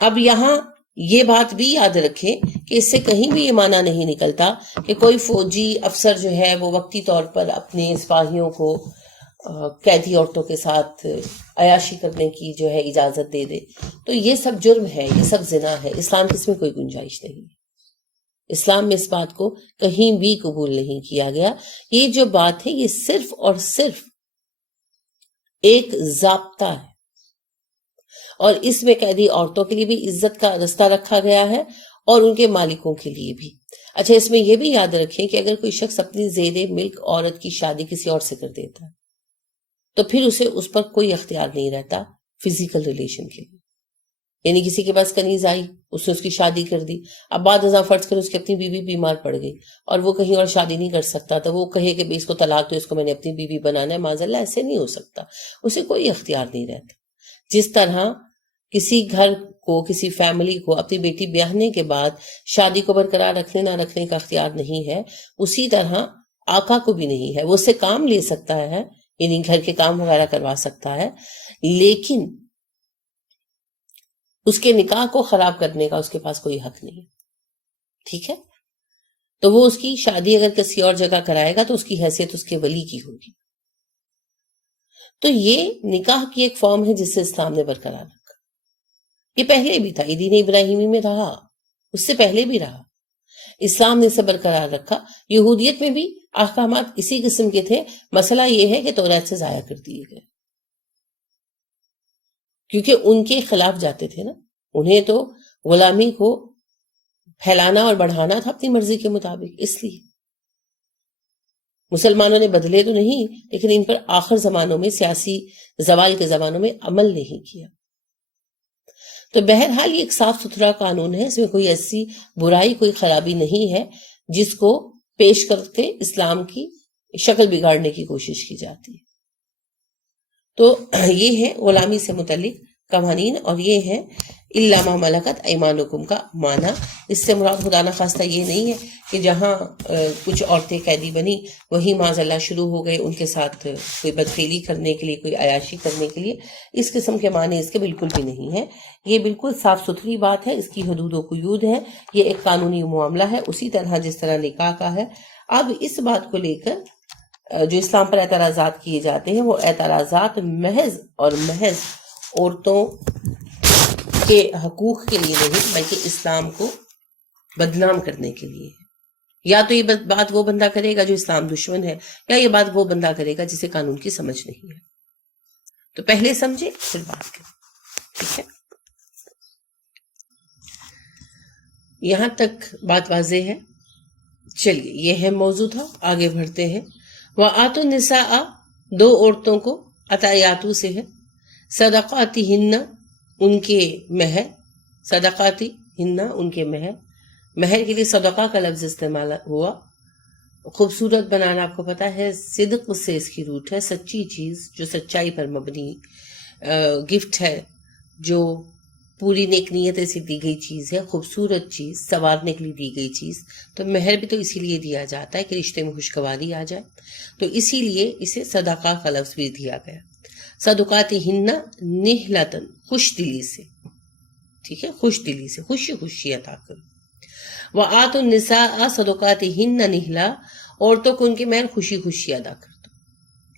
اب یہاں یہ بات بھی یاد رکھیں کہ اس سے کہیں بھی یہ معنی نہیں نکلتا کہ کوئی فوجی افسر جو ہے وہ وقتی طور پر اپنے سپاہیوں کو قیدی عورتوں کے ساتھ عیاشی کرنے کی جو ہے اجازت دے دے. تو یہ سب جرم ہے، یہ سب زنا ہے. اسلام کی اس میں کوئی گنجائش نہیں ہے. اسلام میں اس بات کو کہیں بھی قبول نہیں کیا گیا. یہ جو بات ہے یہ صرف اور صرف ایک ضابطہ ہے، اور اس میں قیدی عورتوں کے لیے بھی عزت کا رستہ رکھا گیا ہے اور ان کے مالکوں کے لیے بھی. اچھا، اس میں یہ بھی یاد رکھیں کہ اگر کوئی شخص اپنی زیر ملک عورت کی شادی کسی اور سے کر دیتا ہے تو پھر اسے اس پر کوئی اختیار نہیں رہتا فزیکل ریلیشن کے لیے. یعنی کسی کے پاس کنیز آئی، اس نے اس کی شادی کر دی، اب بعد ازاں فرض کریں اس کی اپنی بیوی بیمار پڑ گئی اور وہ کہیں اور شادی نہیں کر سکتا، تو وہ کہے کہ اس کو طلاق دو، اس کو میں نے اپنی بیوی بنانا ہے. معاذ اللہ ایسے نہیں ہو سکتا، اسے کوئی اختیار نہیں رہتا. جس طرح کسی گھر کو، کسی فیملی کو اپنی بیٹی بیاہنے کے بعد شادی کو برقرار رکھنے نہ رکھنے کا اختیار نہیں ہے، اسی طرح آقا کو بھی نہیں ہے. وہ اس سے کام لے سکتا ہے، یعنی گھر کے کام وغیرہ کروا سکتا ہے، لیکن اس کے نکاح کو خراب کرنے کا اس کے پاس کوئی حق نہیں. ٹھیک ہے؟ تو وہ اس کی شادی اگر کسی اور جگہ کرائے گا تو اس کی حیثیت اس کے ولی کی ہوگی. تو یہ نکاح کی ایک فارم ہے جس سے اسلام نے برقرار رکھا. یہ پہلے بھی تھا، یہ دین ابراہیمی میں رہا، اس سے پہلے بھی رہا. اسلام نے اسے برقرار رکھا. یہودیت میں بھی احکامات اسی قسم کے تھے. مسئلہ یہ ہے کہ توریت سے ضائع کر دیے گئے کیونکہ ان کے خلاف جاتے تھے نا. انہیں تو غلامی کو پھیلانا اور بڑھانا تھا اپنی مرضی کے مطابق. اس لیے مسلمانوں نے بدلے تو نہیں، لیکن ان پر آخر زمانوں میں، سیاسی زوال کے زمانوں میں عمل نہیں کیا. تو بہرحال یہ ایک صاف ستھرا قانون ہے، اس میں کوئی ایسی برائی، کوئی خرابی نہیں ہے جس کو پیش کر کے اسلام کی شکل بگاڑنے کی کوشش کی جاتی ہے. تو یہ ہے غلامی سے متعلق قوانین، اور یہ ہے الا ما ملکت ایمانکم کا معنی. اس سے مراد خدا نخواستہ یہ نہیں ہے کہ جہاں کچھ عورتیں قیدی بنی وہیں معاذ اللہ شروع ہو گئے ان کے ساتھ کوئی بدفعلی کرنے کے لیے، کوئی عیاشی کرنے کے لیے. اس قسم کے معنی اس کے بالکل بھی نہیں ہے. یہ بالکل صاف ستھری بات ہے، اس کی حدود و قیود ہے. یہ ایک قانونی معاملہ ہے، اسی طرح جس طرح نکاح کا ہے. اب اس بات کو لے کر جو اسلام پر اعتراضات کیے جاتے ہیں، وہ اعتراضات محض اور محض عورتوں کے حقوق کے لیے نہیں، بلکہ اسلام کو بدنام کرنے کے لیے ہے. یا تو یہ بات وہ بندہ کرے گا جو اسلام دشمن ہے، یا یہ بات وہ بندہ کرے گا جسے قانون کی سمجھ نہیں ہے. تو پہلے سمجھے پھر بات کریں. ٹھیک ہے؟ یہاں تک بات واضح ہے. چلیے، یہ ہے موضوع تھا، آگے بڑھتے ہیں. وَآتُوا النِّسَاءَ، دو عورتوں کو، عطایاتو سے ہے، صدقاتہن، ان کے مہر، صدقاتہن، ان کے مہر. مہر کے لیے صدقہ کا لفظ استعمال ہوا. خوبصورت بنانا آپ کو پتا ہے، صدق سے اس کی روٹ ہے، سچی چیز جو سچائی پر مبنی گفٹ ہے، جو پوری نیک نیت سے دی گئی چیز ہے، خوبصورت چیز، سنوارنے کے لیے دی گئی چیز. تو مہر بھی تو اسی لیے دیا جاتا ہے کہ رشتے میں خوشگواری آ جائے، تو اسی لیے اسے صدقہ کا لفظ بھی دیا گیا. صدقاتہن نہلتن، خوش دلی سے. ٹھیک ہے؟ خوش دلی سے، خوشی خوشی عطا کرو. وآتوا النساء صدقاتہن نہلا، عورتوں کو ان کے مہر خوشی خوشی ادا کر دو.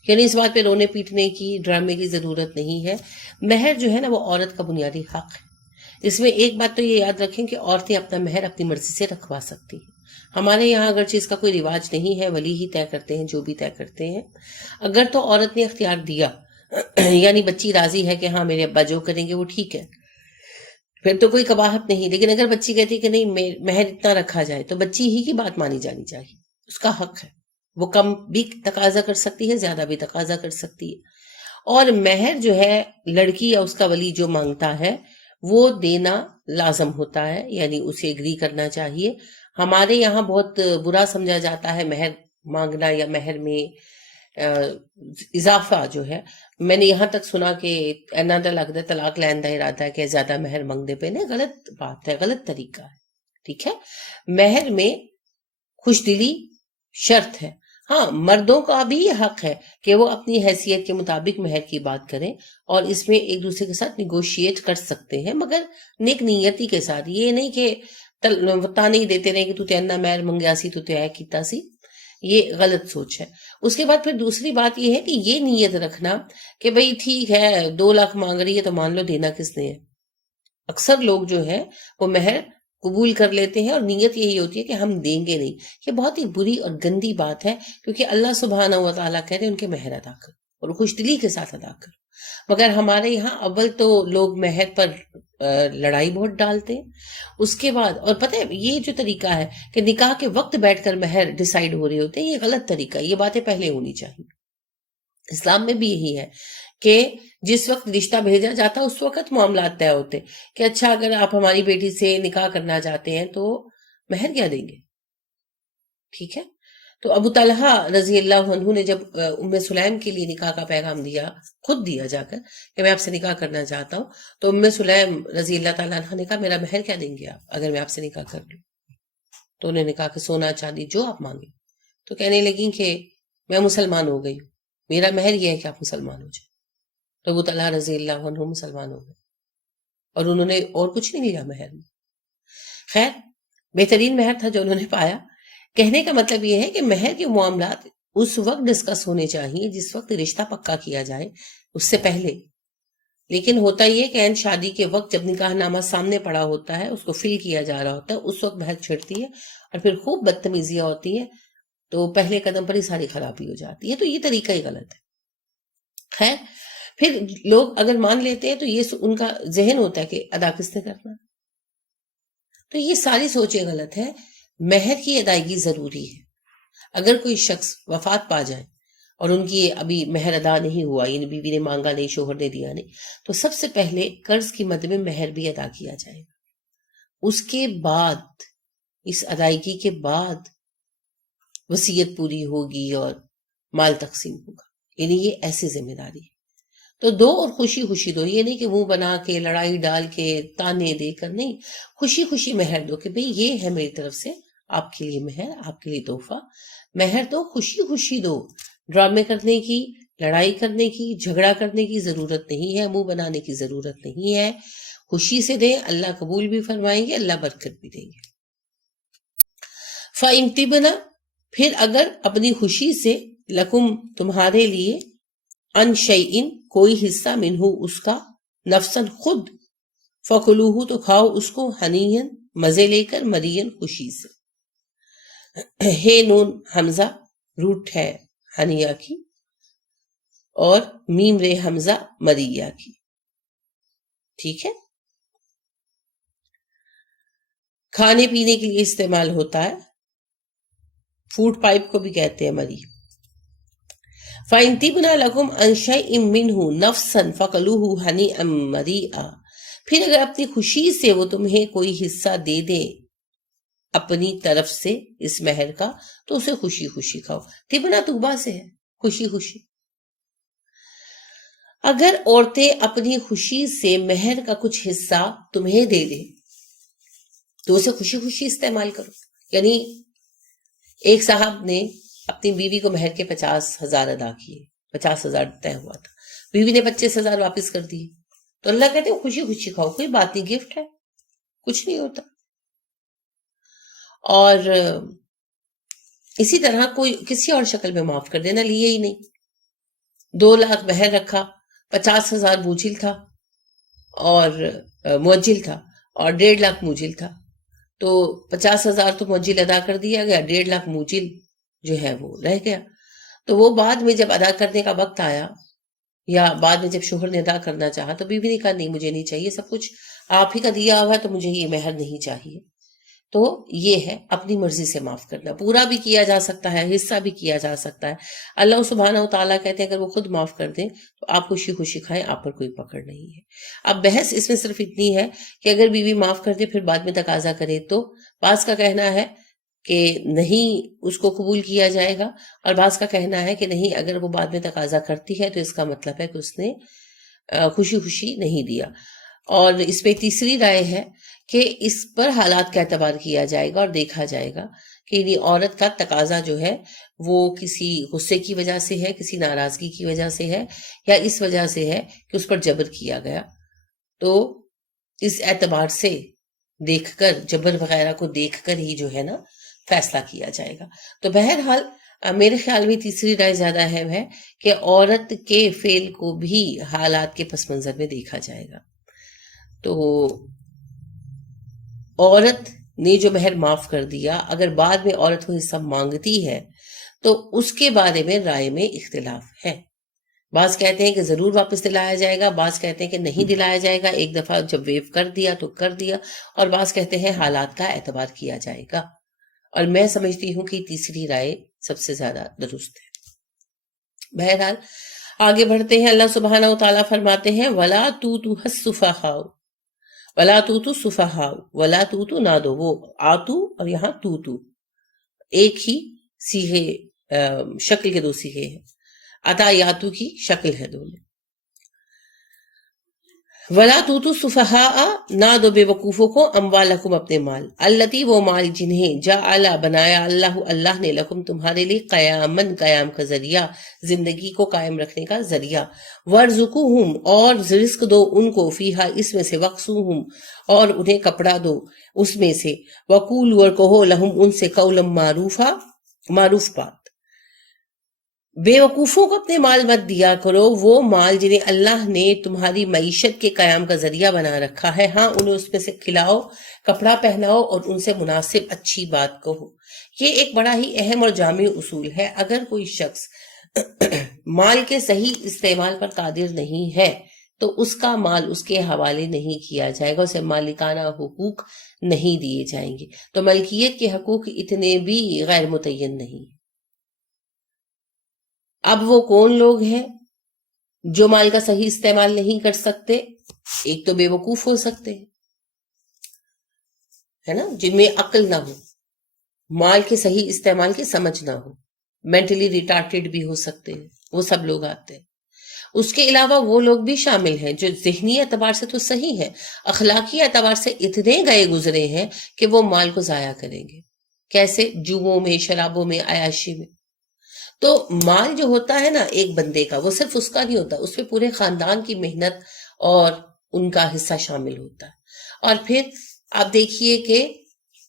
یعنی اس بات پہ رونے پیٹنے کی، ڈرامے کی ضرورت نہیں ہے. مہر جو ہے نا وہ عورت کا بنیادی حق ہے. اس میں ایک بات تو یہ یاد رکھیں کہ عورتیں اپنا مہر اپنی مرضی سے رکھوا سکتی ہیں. ہمارے یہاں اگرچہ اس کا کوئی رواج نہیں ہے، ولی ہی طے کرتے ہیں جو بھی طے کرتے ہیں. اگر تو عورت نے اختیار دیا، یعنی بچی راضی ہے کہ ہاں میرے ابا جو کریں گے وہ ٹھیک ہے، پھر تو کوئی قباحت نہیں. لیکن اگر بچی کہتی کہ نہیں مہر اتنا رکھا جائے، تو بچی ہی کی بات مانی جانی چاہیے، اس کا حق ہے. وہ کم بھی تقاضا کر سکتی ہے، زیادہ بھی تقاضا کر سکتی ہے. اور مہر جو ہے لڑکی یا اس کا ولی جو مانگتا ہے وہ دینا لازم ہوتا ہے، یعنی اسے ایگری کرنا چاہیے. ہمارے یہاں بہت برا سمجھا جاتا ہے مہر مانگنا یا مہر میں اضافہ جو ہے. میں نے یہاں تک سنا کہ اینا لگتا ہے طلاق لین دا ارادہ ہے کہ زیادہ مہر مانگنے پہ. نہیں، غلط بات ہے، غلط طریقہ ہے. ٹھیک ہے؟ مہر میں خوش دلی شرط ہے. ہاں مردوں کا بھی یہ حق ہے کہ وہ اپنی حیثیت کے مطابق مہر کی بات کریں اور اس میں ایک دوسرے کے ساتھ نیگوشیٹ کر سکتے ہیں، مگر نیک نیتی کے ساتھ، یہ نہیں کہ تانے ہی دیتے رہے کہ تو تینا مہر منگیا سی تو تے کیتا سی، یہ غلط سوچ ہے۔ اس کے بعد پھر دوسری بات یہ ہے کہ یہ نیت رکھنا کہ بھئی ٹھیک ہے 2 لاکھ مانگ رہی ہے تو مان لو دینا کس نے ہے۔ اکثر لوگ جو ہے وہ مہر قبول کر لیتے ہیں اور نیت یہی ہوتی ہے کہ ہم دیں گے نہیں۔ یہ بہت ہی بری اور گندی بات ہے، کیونکہ اللہ سبحانہ و تعالیٰ کہتے ہیں ان کے مہر ادا کر اور خوش دلی کے ساتھ ادا کر، مگر ہمارے یہاں اول تو لوگ مہر پر لڑائی بہت ڈالتے ہیں، اس کے بعد اور پتہ ہے یہ جو طریقہ ہے کہ نکاح کے وقت بیٹھ کر مہر ڈیسائیڈ ہو رہے ہوتے ہیں، یہ غلط طریقہ ہے، یہ باتیں پہلے ہونی چاہیے۔ اسلام میں بھی یہی ہے کہ جس وقت رشتہ بھیجا جاتا اس وقت معاملات طے ہوتے کہ اچھا اگر آپ ہماری بیٹی سے نکاح کرنا چاہتے ہیں تو مہر کیا دیں گے، ٹھیک ہے۔ تو ابو طلحہ رضی اللہ عنہ نے جب ام سلیم کے لیے نکاح کا پیغام دیا، خود دیا جا کر کہ میں آپ سے نکاح کرنا چاہتا ہوں، تو ام سلیم رضی اللہ تعالیٰ عنہ نے کہا میرا مہر کیا دیں گے آپ اگر میں آپ سے نکاح کر لوں؟ تو انہوں نے کہا کہ سونا چاندی جو آپ مانگیں۔ تو کہنے لگیں کہ میں مسلمان ہو گئی ہوں، میرا مہر یہ ہے کہ آپ مسلمان ہو جائیں۔ تو ابو طلحہ رضی اللہ عنہ مسلمان ہو گئے اور انہوں نے اور کچھ نہیں لیا مہر میں۔ خیر بہترین مہر تھا جو انہوں نے پایا۔ کہنے کا مطلب یہ ہے کہ مہر کے معاملات اس وقت ڈسکس ہونے چاہیے جس وقت رشتہ پکا کیا جائے، اس سے پہلے۔ لیکن ہوتا یہ کہ عین شادی کے وقت جب نکاح نامہ سامنے پڑا ہوتا ہے، اس کو فل کیا جا رہا ہوتا ہے، اس وقت مہر چھڑتی ہے اور پھر خوب بدتمیزیاں ہوتی ہیں، تو پہلے قدم پر ہی ساری خرابی ہو جاتی ہے۔ تو یہ طریقہ ہی غلط ہے۔ خیر پھر لوگ اگر مان لیتے ہیں تو یہ ان کا ذہن ہوتا ہے کہ ادا کس نے کرنا، تو یہ ساری سوچیں غلط ہے۔ مہر کی ادائیگی ضروری ہے۔ اگر کوئی شخص وفات پا جائے اور ان کی ابھی مہر ادا نہیں ہوا، یعنی بیوی نے مانگا نہیں، شوہر نے دیا نہیں، تو سب سے پہلے قرض کی مد میں مہر بھی ادا کیا جائے گا۔ اس کے بعد، اس ادائیگی کے بعد وصیت پوری ہوگی اور مال تقسیم ہوگا، یعنی یہ ایسی ذمہ داری ہے۔ تو دو اور خوشی خوشی دو، یہ نہیں کہ منہ بنا کے لڑائی ڈال کے تانے دے کر، نہیں، خوشی خوشی مہر دو کہ بھئی یہ ہے میری طرف سے آپ کے لیے مہر، آپ کے لیے تحفہ۔ مہر دو، خوشی خوشی دو، ڈرامے کرنے کی، لڑائی کرنے کی، جھگڑا کرنے کی ضرورت نہیں ہے، منہ بنانے کی ضرورت نہیں ہے۔ خوشی سے دیں، اللہ قبول بھی فرمائیں گے، اللہ برکت بھی دیں گے۔ فَإِن تِبْنَ، پھر اگر اپنی خوشی سے، لکم تمہارے لیے، ان شیئن کوئی حصہ، منہ اس کا، نفسن خود، فکلوہ تو کھاؤ اس کو، ہنین مزے لے کر، مرین خوشی سے۔ ہے نون حمزہ روٹ ہے ہنیا کی، اور میم رے حمزہ مریا کی، ٹھیک ہے۔ کھانے پینے کے لیے استعمال ہوتا ہے، فوڈ پائپ کو بھی کہتے ہیں مری۔ فَإِن تِبْنَ لَكُمْ عَنْ شَيْءٍ مِّنْهُ نَفْسًا فَكُلُوهُ هَنِيئًا مَرِيئًا، پھر اگر اپنی خوشی سے وہ تمہیں کوئی حصہ دے دیں اپنی طرف سے اس مہر کا، تو اسے خوشی خوشی کھاؤ۔ تبنا توبہ سے ہے، خوشی خوشی۔ اگر عورتیں اپنی خوشی سے مہر کا کچھ حصہ تمہیں دے دیں تو اسے خوشی خوشی استعمال کرو۔ یعنی ایک صاحب نے اپنی بیوی کو مہر کے 50,000 ادا کیے، 50,000 طے ہوا تھا، بیوی نے 25,000 واپس کر دیے، تو اللہ کہتے ہیں خوشی خوشی کھاؤ، کوئی بات نہیں، گفٹ ہے، کچھ نہیں ہوتا۔ اور اسی طرح کوئی کسی اور شکل میں معاف کر دینا، لیے ہی نہیں، 2 لاکھ مہر رکھا، 50,000 موجل تھا اور موجل تھا اور 1.5 لاکھ موجل تھا، تو 50,000 تو موجل ادا کر دیا گیا، 1.5 لاکھ موجل جو ہے وہ رہ گیا۔ تو وہ بعد میں جب ادا کرنے کا وقت آیا یا بعد میں جب شوہر نے ادا کرنا چاہا تو بیوی نے کہا نہیں مجھے نہیں چاہیے، سب کچھ آپ ہی کا دیا ہوا ہے تو مجھے یہ مہر نہیں چاہیے۔ تو یہ ہے اپنی مرضی سے معاف کرنا، پورا بھی کیا جا سکتا ہے، حصہ بھی کیا جا سکتا ہے۔ اللہ سبحانہ و تعالیٰ کہتے ہیں اگر وہ خود معاف کر دیں تو آپ خوشی خوشی کھائیں، آپ پر کوئی پکڑ نہیں ہے۔ اب بحث اس میں صرف اتنی ہے کہ اگر بیوی معاف کر دے پھر بعد میں تقاضا کرے تو بعض کا کہنا ہے کہ نہیں اس کو قبول کیا جائے گا، اور بعض کا کہنا ہے کہ نہیں اگر وہ بعد میں تقاضا کرتی ہے تو اس کا مطلب ہے کہ اس نے خوشی خوشی نہیں دیا۔ اور اس پہ تیسری رائے ہے کہ اس پر حالات کا اعتبار کیا جائے گا اور دیکھا جائے گا کہ یعنی عورت کا تقاضا جو ہے وہ کسی غصے کی وجہ سے ہے، کسی ناراضگی کی وجہ سے ہے، یا اس وجہ سے ہے کہ اس پر جبر کیا گیا، تو اس اعتبار سے دیکھ کر، جبر وغیرہ کو دیکھ کر ہی جو ہے نا فیصلہ کیا جائے گا۔ تو بہرحال میرے خیال میں تیسری رائے زیادہ اہم ہے کہ عورت کے فعل کو بھی حالات کے پس منظر میں دیکھا جائے گا۔ تو عورت نے جو مہر معاف کر دیا، اگر بعد میں عورت وہ حصہ مانگتی ہے تو اس کے بارے میں رائے میں اختلاف ہے۔ بعض کہتے ہیں کہ ضرور واپس دلایا جائے گا، بعض کہتے ہیں کہ نہیں دلایا جائے گا، ایک دفعہ جب ویو کر دیا تو کر دیا، اور بعض کہتے ہیں حالات کا اعتبار کیا جائے گا، اور میں سمجھتی ہوں کہ تیسری رائے سب سے زیادہ درست ہے۔ بہرحال آگے بڑھتے ہیں۔ اللہ سبحانہ و تعالیٰ فرماتے ہیں وَلَا تُؤْتُوهَا السُّفَهَاءَ، وَلَا تُؤْتُوا السُّفَهَاءَ، وَلَا تُؤْتُوا نہ دو، وہ آتو اور یہاں توتو ایک ہی سیغے، شکل کے دو سیغے ہیں، عطایاتو کی شکل ہے دونوں۔ وَلَا تُؤْتُوا السُّفَهَاءَ، نہ دو بے وقوفوں کو، اموالکم اپنے مال، التی وہ مال جنہیں جعل بنایا اللہ نے لکم تمہارے لیے قیامن، قیام کا ذریعہ، زندگی کو قائم رکھنے کا ذریعہ، وارزقوہم اور رزق دو ان کو، فیہا اس میں سے، وقسوہم اور انہیں کپڑا دو اس میں سے، وقولوا اور کہو لہم ان سے، قولا معروفا، معروف بات۔ بے وقوفوں کو اپنے مال مت دیا کرو، وہ مال جنہیں اللہ نے تمہاری معیشت کے قیام کا ذریعہ بنا رکھا ہے، ہاں انہیں اس میں سے کھلاؤ، کپڑا پہناؤ اور ان سے مناسب اچھی بات کہو۔ یہ ایک بڑا ہی اہم اور جامع اصول ہے۔ اگر کوئی شخص مال کے صحیح استعمال پر قادر نہیں ہے تو اس کا مال اس کے حوالے نہیں کیا جائے گا، اسے مالکانہ حقوق نہیں دیے جائیں گے۔ تو ملکیت کے حقوق اتنے بھی غیر متعین نہیں۔ اب وہ کون لوگ ہیں جو مال کا صحیح استعمال نہیں کر سکتے؟ ایک تو بے وقوف ہو سکتے ہیں، ہے نا، جن میں عقل نہ ہو، مال کے صحیح استعمال کی سمجھ نہ ہو، مینٹلی ریٹارڈڈ بھی ہو سکتے ہیں، وہ سب لوگ آتے ہیں۔ اس کے علاوہ وہ لوگ بھی شامل ہیں جو ذہنی اعتبار سے تو صحیح ہیں، اخلاقی اعتبار سے اتنے گئے گزرے ہیں کہ وہ مال کو ضائع کریں گے۔ کیسے؟ جوؤں میں، شرابوں میں، عیاشی میں۔ تو مال جو ہوتا ہے نا ایک بندے کا، وہ صرف اس کا نہیں ہوتا، اس پہ پورے خاندان کی محنت اور ان کا حصہ شامل ہوتا ہے۔ اور پھر آپ دیکھیے کہ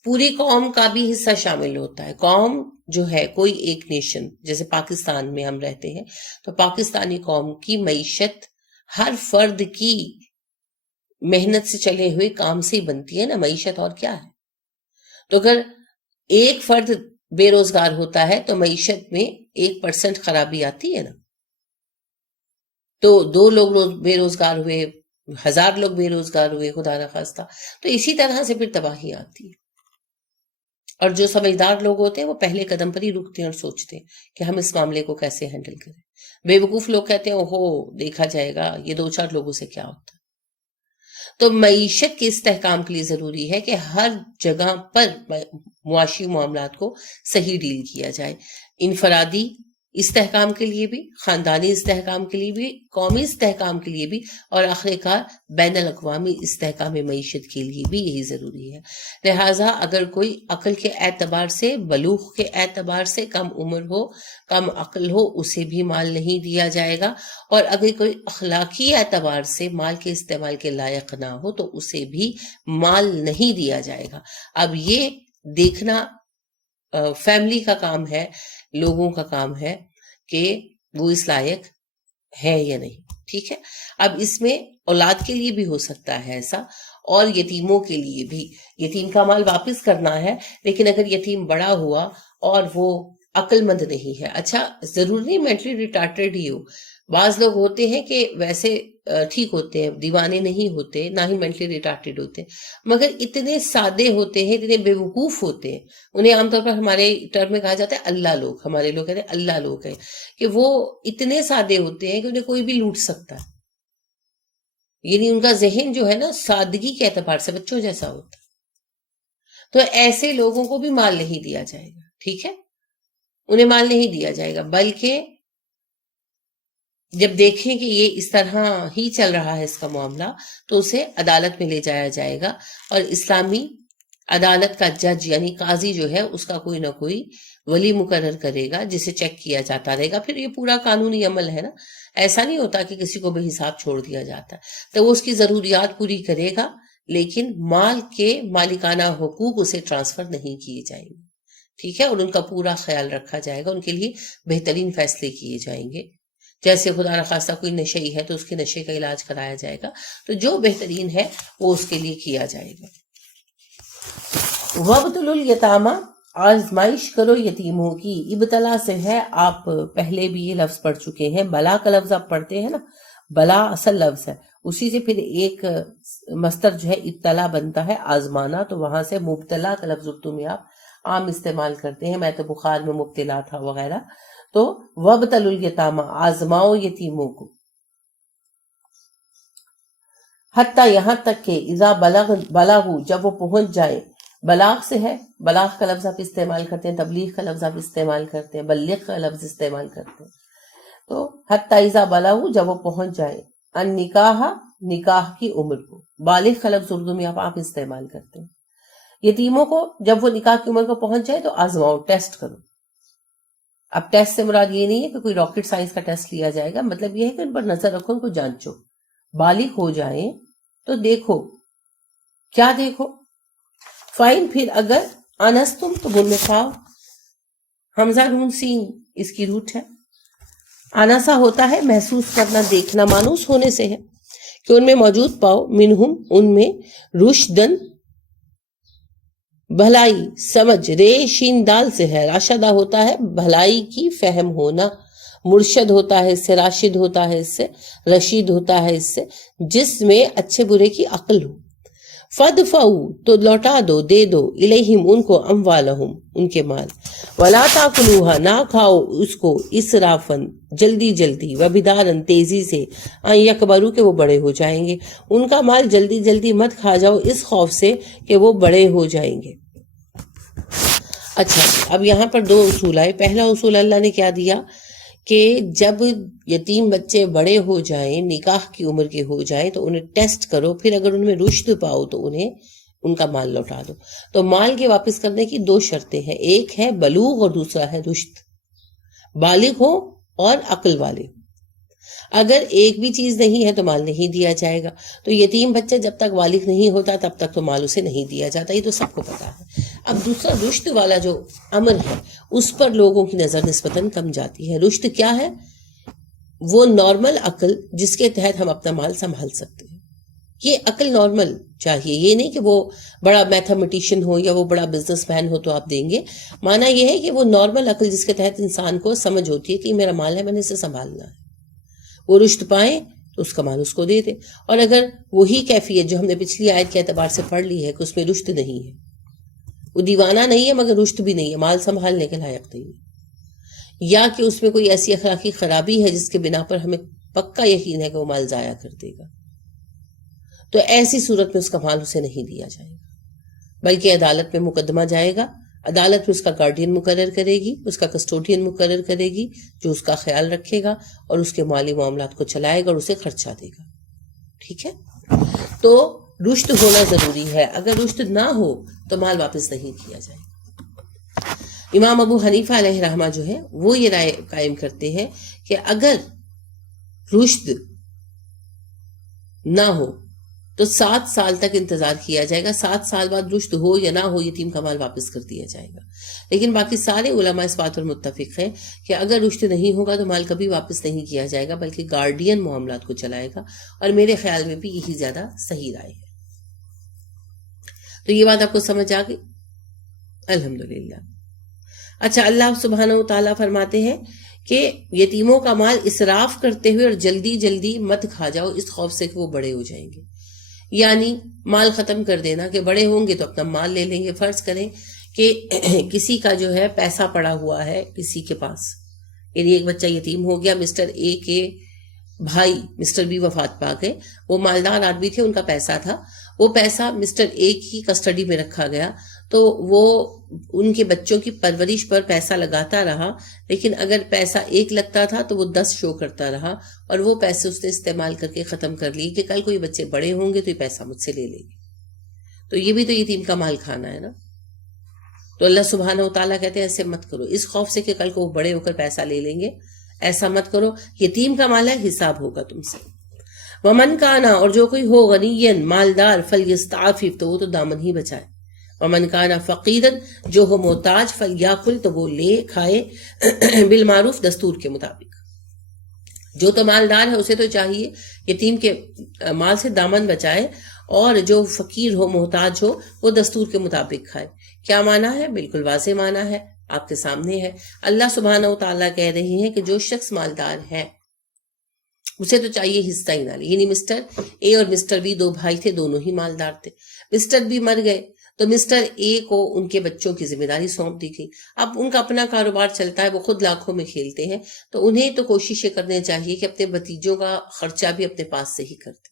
پوری قوم کا بھی حصہ شامل ہوتا ہے۔ قوم جو ہے کوئی ایک نیشن، جیسے پاکستان میں ہم رہتے ہیں تو پاکستانی قوم کی معیشت ہر فرد کی محنت سے چلے ہوئے کام سے ہی بنتی ہے نا، معیشت اور کیا ہے۔ تو اگر ایک فرد بے روزگار ہوتا ہے تو معیشت میں 1% خرابی آتی ہے نا، تو 2 لوگ بے روزگار ہوئے، 1000 لوگ بے روزگار ہوئے، خدا نخواستہ، تو اسی طرح سے پھر تباہی آتی ہے۔ اور جو سمجھدار لوگ ہوتے ہیں وہ پہلے قدم پر ہی رکتے ہیں اور سوچتے ہیں کہ ہم اس معاملے کو کیسے ہینڈل کریں۔ بے وقوف لوگ کہتے ہیں اوہو دیکھا جائے گا، یہ 2-4 لوگوں سے کیا ہوتا ہے۔ تو معیشت کے استحکام کے لیے ضروری ہے کہ ہر جگہ پر معاشی معاملات کو صحیح ڈیل کیا جائے، انفرادی استحکام کے لیے بھی، خاندانی استحکام کے لیے بھی، قومی استحکام کے لیے بھی، اور آخر کار بین الاقوامی استحکام معیشت کے لیے بھی یہی ضروری ہے۔ لہٰذا اگر کوئی عقل کے اعتبار سے، بلوغ کے اعتبار سے کم عمر ہو، کم عقل ہو، اسے بھی مال نہیں دیا جائے گا، اور اگر کوئی اخلاقی اعتبار سے مال کے استعمال کے لائق نہ ہو تو اسے بھی مال نہیں دیا جائے گا۔ اب یہ دیکھنا فیملی کا کام ہے، لوگوں کا کام ہے کہ وہ اس لائق ہے یا نہیں، ٹھیک ہے۔ اب اس میں اولاد کے لیے بھی ہو سکتا ہے ایسا، اور یتیموں کے لیے بھی، یتیم کا مال واپس کرنا ہے، لیکن اگر یتیم بڑا ہوا اور وہ عقل مند نہیں ہے، اچھا ضرور نہیں مینٹلی ریٹارڈڈ ہی ہو، بعض لوگ ہوتے ہیں کہ ویسے ٹھیک ہوتے ہیں، دیوانے نہیں ہوتے، نہ ہی مینٹلی ریٹارڈڈ ہوتے، مگر اتنے سادے ہوتے ہیں، اتنے بے وقوف ہوتے ہیں، انہیں عام طور پر ہمارے ٹرم میں کہا جاتا ہے اللہ لوگ، ہمارے لوگ کہتے ہیں اللہ لوگ ہیں، کہ وہ اتنے سادے ہوتے ہیں کہ انہیں کوئی بھی لوٹ سکتا ہے، یعنی ان کا ذہن جو ہے نا سادگی کے اعتبار سے بچوں جیسا ہوتا ہے۔ تو ایسے لوگوں کو بھی مال نہیں دیا جائے گا، ٹھیک ہے، انہیں مال نہیں دیا جائے گا، بلکہ جب دیکھیں کہ یہ اس طرح ہی چل رہا ہے اس کا معاملہ تو اسے عدالت میں لے جایا جائے گا، اور اسلامی عدالت کا جج یعنی قاضی جو ہے اس کا کوئی نہ کوئی ولی مقرر کرے گا جسے چیک کیا جاتا رہے گا. پھر یہ پورا قانونی عمل ہے نا, ایسا نہیں ہوتا کہ کسی کو بے حساب چھوڑ دیا جاتا, تو وہ اس کی ضروریات پوری کرے گا, لیکن مال کے مالکانہ حقوق اسے ٹرانسفر نہیں کیے جائیں گے. ٹھیک ہے, اور ان کا پورا خیال رکھا جائے گا, ان کے لیے بہترین فیصلے کیے جائیں گے. جیسے خدا نخواستہ کوئی نشئی ہے تو اس کے نشے کا علاج کرایا جائے گا, تو جو بہترین ہے وہ اس کے لیے کیا جائے گا. وَابْتُلُوا الْيَتَامَى, آزمائش کرو یتیموں کی. ابتلا سے ہے, آپ پہلے بھی یہ لفظ پڑھ چکے ہیں. بلا کا لفظ آپ پڑھتے ہیں نا, بلا اصل لفظ ہے, اسی سے پھر ایک مصدر جو ہے ابتلا بنتا ہے آزمانا, تو وہاں سے مبتلا کا لفظ اردو میں آپ عام استعمال کرتے ہیں. میں تو بخار میں مبتلا تھا وغیرہ. تو وَابْتَلُوا الْيَتَامَى, آزماؤ یتیموں کو. حتیٰ یہاں تک کہ اذا بلغوا, جب وہ پہنچ جائے. بلاغ سے ہے, بلاغ کا لفظ آپ استعمال کرتے ہیں, تبلیغ کا لفظ آپ استعمال کرتے ہیں, بلغ کا لفظ استعمال کرتے ہیں. تو حتیٰ اذا بلغوا, جب وہ پہنچ جائے. النکاح, نکاح کی عمر کو. بالغ کا لفظ اردو میں آپ استعمال کرتے ہیں. یتیموں کو جب وہ نکاح کی عمر کو پہنچ جائے تو آزماؤ, ٹیسٹ کرو. اب ٹیسٹ سے مراد یہ نہیں ہے کہ کوئی راکٹ سائنس کا ٹیسٹ لیا جائے گا, مطلب یہ ہے کہ ان پر نظر رکھو, ان کو جانچو. بالغ ہو جائیں تو دیکھو, کیا دیکھو؟ فائن, پھر اگر انستم, تو بولنے پاؤ. حمزہ نون سین اس کی روٹ ہے. انسا ہوتا ہے محسوس کرنا, دیکھنا, مانوس ہونے سے ہے کہ ان میں موجود پاؤ. منہم, ان میں, رشدن, بھلائی, سمجھ. رے شین دال سے ہے. راشدہ ہوتا ہے بھلائی کی فہم ہونا. مرشد ہوتا ہے اس سے, راشد ہوتا ہے اس سے, رشید ہوتا ہے اس سے, جس میں اچھے برے کی عقل ہو. فدفعوا, تو لوٹا دو, دے دو, الیہم, ان کو, اموالہم, ان کے مال. ولا تاکلوہا, نہ کھاؤ اس کو, اسرافن, جلدی جلدی, وبدارن, تیزی سے, ان یکبروا, کہ وہ بڑے ہو جائیں گے. ان کا مال جلدی جلدی مت کھا جاؤ اس خوف سے کہ وہ بڑے ہو جائیں گے. اچھا, اب یہاں پر دو اصول آئے. پہلا اصول اللہ نے کیا دیا کہ جب یتیم بچے بڑے ہو جائیں, نکاح کی عمر کے ہو جائیں, تو انہیں ٹیسٹ کرو, پھر اگر ان میں رشد پاؤ تو انہیں ان کا مال لوٹا دو. تو مال کے واپس کرنے کی دو شرطیں ہیں, ایک ہے بلوغ اور دوسرا ہے رشد. بالغ ہو اور عقل والے. اگر ایک بھی چیز نہیں ہے تو مال نہیں دیا جائے گا. تو یتیم بچہ جب تک بالغ نہیں ہوتا تب تک تو مال اسے نہیں دیا جاتا, یہ تو سب کو پتا ہے. اب دوسرا رشد والا جو امر ہے اس پر لوگوں کی نظر نسبتاً کم جاتی ہے. رشد کیا ہے؟ وہ نارمل عقل جس کے تحت ہم اپنا مال سنبھال سکتے ہیں. یہ عقل نارمل چاہیے, یہ نہیں کہ وہ بڑا میتھمیٹیشین ہو یا وہ بڑا بزنس مین ہو تو آپ دیں گے. معنی یہ ہے کہ وہ نارمل عقل جس کے تحت انسان کو سمجھ ہوتی ہے کہ میرا مال ہے, میں نے اسے سنبھالنا ہے. وہ رشد پائیں تو اس کا مال اس کو دے دے. اور اگر وہی کیفیت جو ہم نے پچھلی آیت کے اعتبار سے پڑھ لی ہے کہ اس میں رشد نہیں ہے, وہ دیوانہ نہیں ہے مگر رشد بھی نہیں ہے, مال سنبھالنے کے لائق نہیں ہے, یا کہ اس میں کوئی ایسی اخلاقی خرابی ہے جس کے بنا پر ہمیں پکا یقین ہے کہ وہ مال ضائع کر دے گا, تو ایسی صورت میں اس کا مال اسے نہیں دیا جائے گا, بلکہ عدالت میں مقدمہ جائے گا. عدالت میں اس کا گارڈین مقرر کرے گی, اس کا کسٹوڈین مقرر کرے گی جو اس کا خیال رکھے گا اور اس کے مالی معاملات کو چلائے گا اور اسے خرچہ دے گا. ٹھیک ہے, تو رشد ہونا ضروری ہے. اگر رشد نہ ہو تو مال واپس نہیں کیا جائے گا. امام ابو حنیفہ علیہ رحمہ جو ہے وہ یہ رائے قائم کرتے ہیں کہ اگر رشد نہ ہو تو 7 سال تک انتظار کیا جائے گا. 7 سال بعد رشد ہو یا نہ ہو یتیم کا مال واپس کر دیا جائے گا. لیکن باقی سارے علماء اس بات پر متفق ہیں کہ اگر رشد نہیں ہوگا تو مال کبھی واپس نہیں کیا جائے گا, بلکہ گارڈین معاملات کو چلائے گا. اور میرے خیال میں بھی یہی زیادہ صحیح رائے ہے. تو یہ بات آپ کو سمجھ آ گئی, الحمدللہ. اچھا, اللہ سبحانہ و تعالیٰ فرماتے ہیں کہ یتیموں کا مال اسراف کرتے ہوئے اور جلدی جلدی مت کھا جاؤ اس خوف سے کہ وہ بڑے ہو جائیں گے. یعنی مال ختم کر دینا کہ بڑے ہوں گے تو اپنا مال لے لیں گے. فرض کریں کہ کسی کا جو ہے پیسہ پڑا ہوا ہے کسی کے پاس, یعنی ایک بچہ یتیم ہو گیا, مسٹر اے کے بھائی مسٹر بی وفات پا گئے, وہ مالدار آدمی تھے, ان کا پیسہ تھا, وہ پیسہ مسٹر اے کی کسٹڈی میں رکھا گیا, تو وہ ان کے بچوں کی پرورش پر پیسہ لگاتا رہا, لیکن اگر پیسہ 1 لگتا تھا تو وہ 10 شو کرتا رہا, اور وہ پیسے اس نے استعمال کر کے ختم کر لیے کہ کل کو یہ بچے بڑے ہوں گے تو یہ پیسہ مجھ سے لے لیں گے. تو یہ بھی تو یتیم کا مال کھانا ہے نا. تو اللہ سبحانہ و تعالیٰ کہتے ہیں ایسے مت کرو، اس خوف سے کہ کل کو وہ بڑے ہو کر پیسہ لے لیں گے، ایسا مت کرو. یتیم کا مال ہے، حساب ہوگا تم سے. ومن کانا، اور جو کوئی ہو غنین مالدار، فلیستعفف، تو وہ تو دامن ہی بچائے. ومن کانا فقیرن، جو ہو محتاج، فلیاکل، تو وہ لے کھائے، بالمعروف، دستور کے مطابق. جو تو مالدار ہے اسے تو چاہیے یتیم کے مال سے دامن بچائے، اور جو فقیر ہو محتاج ہو وہ دستور کے مطابق کھائے. کیا معنی ہے؟ بالکل واضح معنی ہے، آپ کے سامنے ہے. اللہ سبحانہ و تعالیٰ کہہ رہے ہیں کہ جو شخص مالدار ہے اسے تو چاہیے حصہ ہی نہ لے. یعنی مسٹر اے اور مسٹر بی دو بھائی تھے، دونوں ہی مالدار تھے. مسٹر بی مر گئے تو مسٹر اے کو ان کے بچوں کی ذمہ داری سونپ دی گئی. اب ان کا اپنا کاروبار چلتا ہے، وہ خود لاکھوں میں کھیلتے ہیں، تو انہیں تو کوششیں کرنے چاہیے کہ اپنے بھتیجوں کا خرچہ بھی اپنے پاس سے ہی کرتے.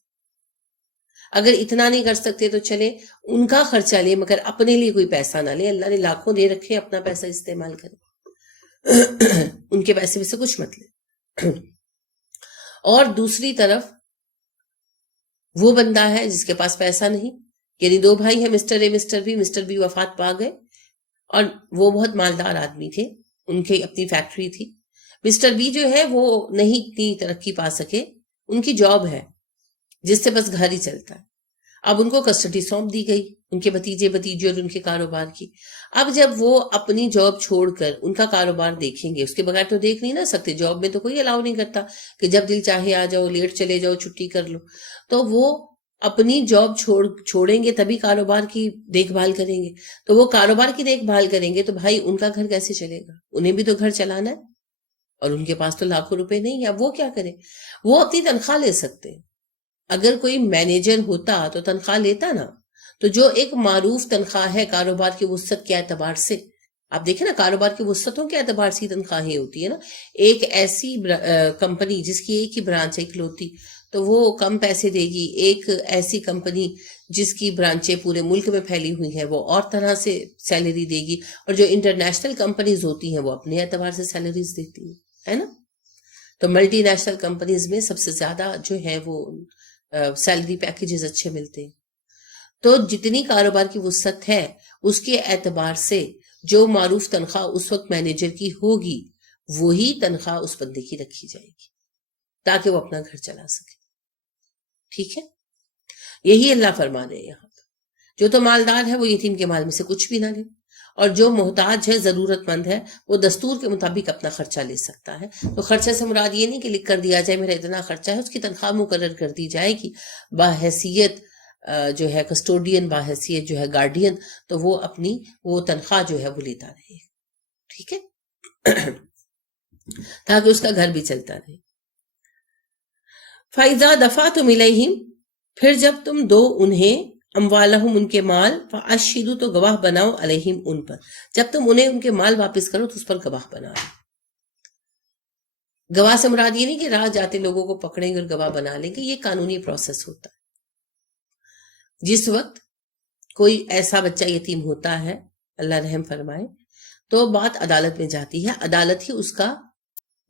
اگر اتنا نہیں کر سکتے تو چلے ان کا خرچہ لے، مگر اپنے لیے کوئی پیسہ نہ لے. اللہ نے لاکھوں دے رکھے، اپنا پیسہ استعمال کرے، ان کے پیسے میں سے کچھ مت لے. اور دوسری طرف وہ بندہ ہے جس کے پاس پیسہ نہیں، یعنی دو بھائی ہیں، mister A mister B. Mister B وفات پا گئے اور وہ بہت مالدار آدمی تھے، ان کی اپنی فیکٹری تھی. مسٹر بی جو ہے وہ نہیں اتنی ترقی پا سکے، ان کی جاب ہے جس سے بس گھر ہی چلتا ہے. اب ان کو کسٹڈی سونپ دی گئی ان کے بھتیجے اور ان کے کاروبار کی. اب جب وہ اپنی جاب چھوڑ کر ان کا کاروبار دیکھیں گے، اس کے بغیر تو دیکھ نہیں نہ سکتے، جاب میں تو کوئی الاؤ نہیں کرتا کہ جب دل چاہے آ جاؤ، لیٹ چلے جاؤ، چھٹی کر لو. تو وہ اپنی جاب چھوڑیں گے تبھی کاروبار کی دیکھ بھال کریں گے. تو وہ کاروبار کی دیکھ بھال کریں گے تو بھائی ان کا گھر کیسے چلے گا؟ انہیں بھی تو گھر چلانا ہے، اور ان کے پاس تو لاکھوں روپے نہیں. اب وہ کیا کریں؟ وہ اپنی تنخواہ لے سکتے ہیں. اگر کوئی مینیجر ہوتا تو تنخواہ لیتا نا. تو جو ایک معروف تنخواہ ہے کاروبار کی وسعت کے اعتبار سے، آپ دیکھیں نا کاروبار کی وسعتوں کے اعتبار سے تنخواہیں ہوتی ہے نا. ایک ایسی کمپنی جس کی ایک ہی برانچ ہے اکلوتی، تو وہ کم پیسے دے گی. ایک ایسی کمپنی جس کی برانچیں پورے ملک میں پھیلی ہوئی ہیں وہ اور طرح سے سیلری دے گی. اور جو انٹرنیشنل کمپنیز ہوتی ہیں وہ اپنے اعتبار سے سیلریز دیتی ہے نا. تو ملٹی نیشنل کمپنیز میں سب سے زیادہ جو ہے وہ سیلری پیکیجز اچھے ملتے ہیں. تو جتنی کاروبار کی وسعت ہے اس کے اعتبار سے جو معروف تنخواہ اس وقت مینیجر کی ہوگی وہی تنخواہ اس بندے کی رکھی جائے گی تاکہ وہ اپنا گھر چلا سکے. ٹھیک ہے، یہی اللہ فرما رہے ہیں یہاں پر. جو تو مالدار ہے وہ یتیم کے مال میں سے کچھ بھی نہ لے، اور جو محتاج ہے، ضرورت مند ہے، وہ دستور کے مطابق اپنا خرچہ لے سکتا ہے. تو خرچے سے مراد یہ نہیں کہ لکھ کر دیا جائے میرا اتنا خرچہ ہے، اس کی تنخواہ مقرر کر دی جائے گی باحیثیت جو ہے کسٹوڈین، باحیثیت جو ہے گارڈین، تو وہ اپنی وہ تنخواہ جو ہے وہ لیتا رہے. ٹھیک ہے، تاکہ اس کا گھر بھی چلتا رہے. فَإِذَا دَفَعْتُمْ إِلَيْهِمْ، پھر جب تم دو انہیں، اموالہم ان کے مال، فَأَشْهِدُوا تو گواہ بناؤ، علیہم ان پر. جب تم انہیں ان کے مال واپس کرو تو اس پر گواہ بناؤ. گواہ سے مراد یہ نہیں کہ راہ جاتے لوگوں کو پکڑیں گے اور گواہ بنا لیں گے، یہ قانونی پروسیس ہوتا ہے. جس وقت کوئی ایسا بچہ یتیم ہوتا ہے، اللہ رحم فرمائے، تو بات عدالت میں جاتی ہے، عدالت ہی اس کا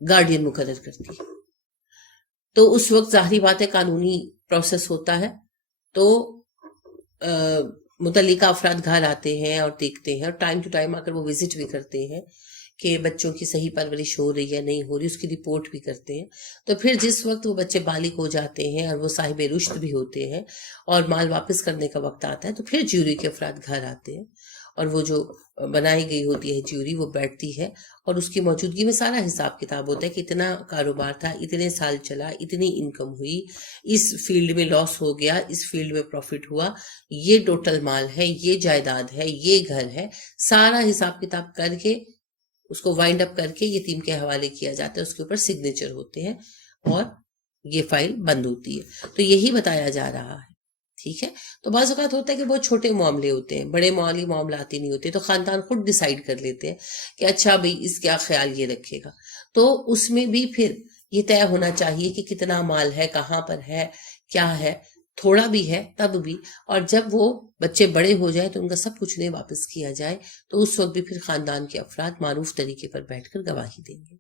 گارڈین مقرر کرتی ہے. تو اس وقت ظاہری بات ہے قانونی پروسیس ہوتا ہے. تو متعلقہ افراد گھر آتے ہیں اور دیکھتے ہیں، اور ٹائم ٹو ٹائم آ کر وہ وزٹ بھی کرتے ہیں کہ بچوں کی صحیح پرورش ہو رہی ہے نہیں ہو رہی، اس کی رپورٹ بھی کرتے ہیں. تو پھر جس وقت وہ بچے بالغ ہو جاتے ہیں اور وہ صاحب رشد بھی ہوتے ہیں اور مال واپس کرنے کا وقت آتا ہے، تو پھر جیوری کے افراد گھر آتے ہیں، اور وہ جو بنائی گئی ہوتی ہے جیوری وہ بیٹھتی ہے، اور اس کی موجودگی میں سارا حساب کتاب ہوتا ہے کہ اتنا کاروبار تھا، اتنے سال چلا، اتنی انکم ہوئی، اس فیلڈ میں لاس ہو گیا، اس فیلڈ میں پروفٹ ہوا، یہ ٹوٹل مال ہے، یہ جائیداد ہے، یہ گھر ہے. سارا حساب کتاب کر کے اس کو وائنڈ اپ کر کے یتیم کے حوالے کیا جاتا ہے، اس کے اوپر سگنیچر ہوتے ہیں اور یہ فائل بند ہوتی ہے. تو یہی بتایا جا رہا ہے. ٹھیک ہے، تو بعض اوقات ہوتا ہے کہ بہت چھوٹے معاملے ہوتے ہیں، بڑے مالی معاملات ہی نہیں ہوتے، تو خاندان خود ڈیسائیڈ کر لیتے ہیں کہ اچھا بھئی اس کا خیال یہ رکھے گا. تو اس میں بھی پھر یہ طے ہونا چاہیے کہ کتنا مال ہے، کہاں پر ہے، کیا ہے. تھوڑا بھی ہے تب بھی، اور جب وہ بچے بڑے ہو جائے تو ان کا سب کچھ انہیں واپس کیا جائے، تو اس وقت بھی پھر خاندان کے افراد معروف طریقے پر بیٹھ کر گواہی دیں گے.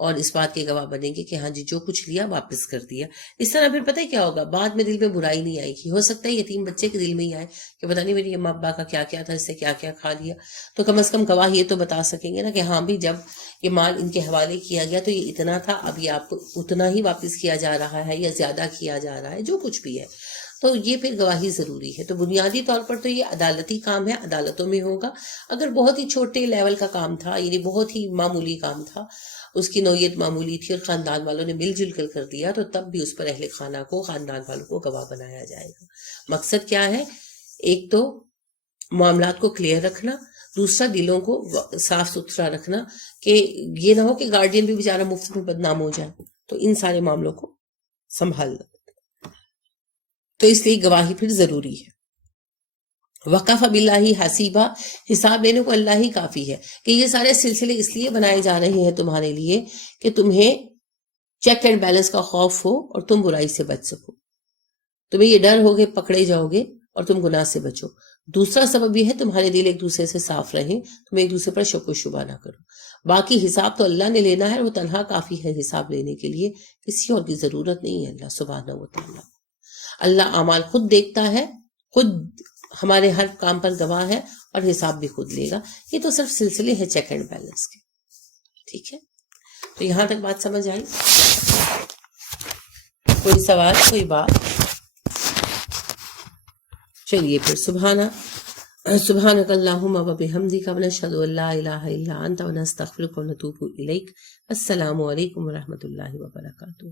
اور اس بات کے گواہ بنیں گے کہ ہاں جی جو کچھ لیا واپس کر دیا. اس طرح پھر پتہ کیا ہوگا, بعد میں دل میں برائی نہیں آئے گی. ہو سکتا ہے یتیم بچے کے دل میں ہی آئے کہ پتہ نہیں میری اما ابا کا کیا کیا تھا, اس سے کیا کیا کھا لیا, تو کم از کم گواہ یہ تو بتا سکیں گے نا کہ ہاں بھی جب یہ مال ان کے حوالے کیا گیا تو یہ اتنا تھا, اب یہ آپ کو اتنا ہی واپس کیا جا رہا ہے یا زیادہ کیا جا رہا ہے, جو کچھ بھی ہے. تو یہ پھر گواہی ضروری ہے. تو بنیادی طور پر تو یہ عدالتی کام ہے, عدالتوں میں ہوگا. اگر بہت ہی چھوٹے لیول کا کام تھا, یعنی بہت ہی معمولی کام تھا, اس کی نوعیت معمولی تھی اور خاندان والوں نے مل جل کر دیا, تو تب بھی اس پر اہل خانہ کو, خاندان والوں کو گواہ بنایا جائے گا. مقصد کیا ہے؟ ایک تو معاملات کو کلیئر رکھنا, دوسرا دلوں کو صاف ستھرا رکھنا کہ یہ نہ ہو کہ گارڈین بھی بیچارہ مفت میں بدنام ہو جائے. تو ان سارے معاملوں کو سنبھالنا, تو اس لیے گواہی پھر ضروری ہے. وقف باللہ حسیبہ, حساب لینے کو اللہ ہی کافی ہے. کہ یہ سارے سلسلے اس لیے بنائے جا رہے ہیں تمہارے لیے کہ تمہیں چیک اینڈ بیلنس کا خوف ہو اور تم برائی سے بچ سکو. تمہیں یہ ڈر ہوگے پکڑے جاؤ گے اور تم گناہ سے بچو. دوسرا سبب یہ ہے تمہارے دل ایک دوسرے سے صاف رہیں, تم ایک دوسرے پر شک و شبہ نہ کرو. باقی حساب تو اللہ نے لینا ہے, اور وہ تنہا کافی ہے حساب لینے کے لیے, کسی اور کی ضرورت نہیں ہے اللہ سبحانہ و تعالی. اللہ اعمال خود دیکھتا ہے, خود ہمارے ہر کام پر گواہ ہے, اور حساب بھی خود لے گا. یہ تو صرف سلسلے ہیں چیک اینڈ بیلنس کے. ٹھیک ہے, تو یہاں تک بات سمجھ آئی؟ کوئی سوال, کوئی بات؟ چلیے پھر سبحانک اللہم و بحمدک ونشہد ان لا الہ الا انت ونستغفرک ونتوب الیک. السلام علیکم ورحمۃ اللہ وبرکاتہ.